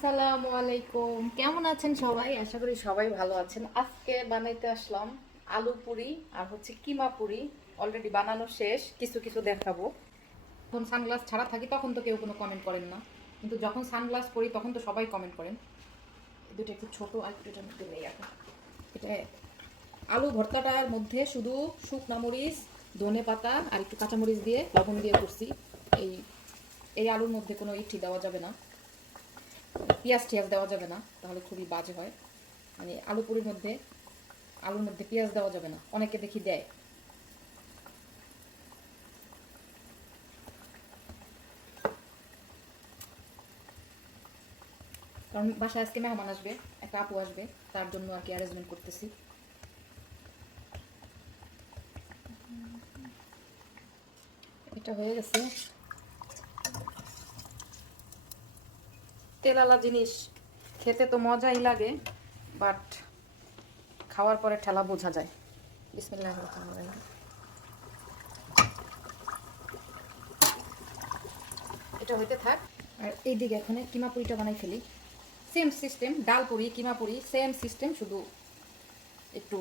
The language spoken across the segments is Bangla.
আসসালামু আলাইকুম, কেমন আছেন সবাই? আশা করি সবাই ভালো আছেন। আজকে বানাইতে আসলাম আলু পুরি আর হচ্ছে কিমা পুরি। অলরেডি বানানো শেষ, কিছু কিছু দেখাবো। যখন সানগ্লাস ছাড়া থাকি তখন তো কেউ কোনো কমেন্ট করেন না, কিন্তু যখন সানগ্লাস পরি তখন তো সবাই কমেন্ট করেন। এই দুটো একটু ছোটো আর একটু মধ্যে নেই এখন। এটা আলু ভর্তাটার মধ্যে শুধু শুকনা মরিচ, ধনে পাতা আর একটু কাঁচামরিচ দিয়ে লবণ দিয়ে করছি। এই এই আলুর মধ্যে কোনো ইটি দেওয়া যাবে না, পেঁয়াজ টিয়াজ দেওয়া যাবে না, তাহলে খুবই বাজে হয়। মানে আলুর মধ্যে পেঁয়াজ দেওয়া যাবে না, অনেকে দেখি দেয়। কারণ বাসায় আজকে মেহমান আসবে, একটা আপু আসবে, তার জন্য আর কি অ্যারেঞ্জমেন্ট করতেছি। এটা হয়ে গেছে। তেলালা জিনিস খেতে তো মজাই লাগে, বাট খাওয়ার পরে ঠেলা বোঝা যায়। বিসমিল্লাহির রহমানির রহিম। এটা হইতে থাক, আর এইদিকে এখন কিমা পুরিটা বানাই ফেলি। সেম সিস্টেম, ডাল পুরি কিমা পুরি সেম সিস্টেম, শুধু একটু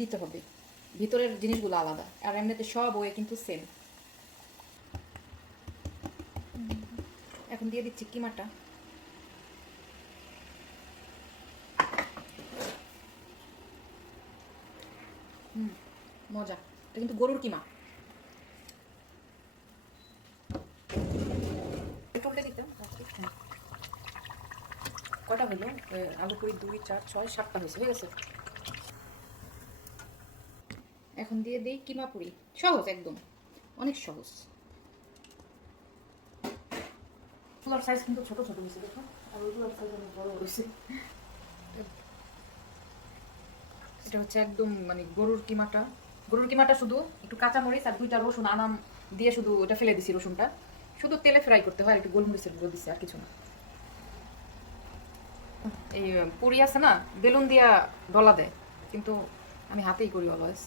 দিতে হবে, ভিতরের জিনিসগুলো আলাদা, আর এমনিতে সব ওয়ে কিন্তু সেম। এখন দিয়ে দিচ্ছি কিমাটা। মজা, এটা কিন্তু গরুর কিমা। কটা হলো? আলু পুরি 2 4 6 7টা হয়েছে, হয়ে গেছে। এখন দিয়ে দিই কিমা পুরি। সহজ একদম, অনেক সহজ। ওগুলোর সাইজ কিন্তু ছোট ছোট হয়েছে, দেখো, আর ওগুলোর সাইজ অনেক বড় হয়েছে। এটা হচ্ছে একদম মানে গরুর কিমাটা শুধু একটু কাঁচামরিচ আর 2টা রসুন আনাম দিয়ে শুধু ওটা ফেলে দিছি। রসুনটা শুধু তেলে ফ্রাই করতে হয়, আর একটু গোলমরিচের গুঁড়ো দিছি, আর কিছু না। এই পুরি আছে না, বেলুন দিয়া ডলা দেয়, কিন্তু আমি হাতেই করি অলওয়েজ।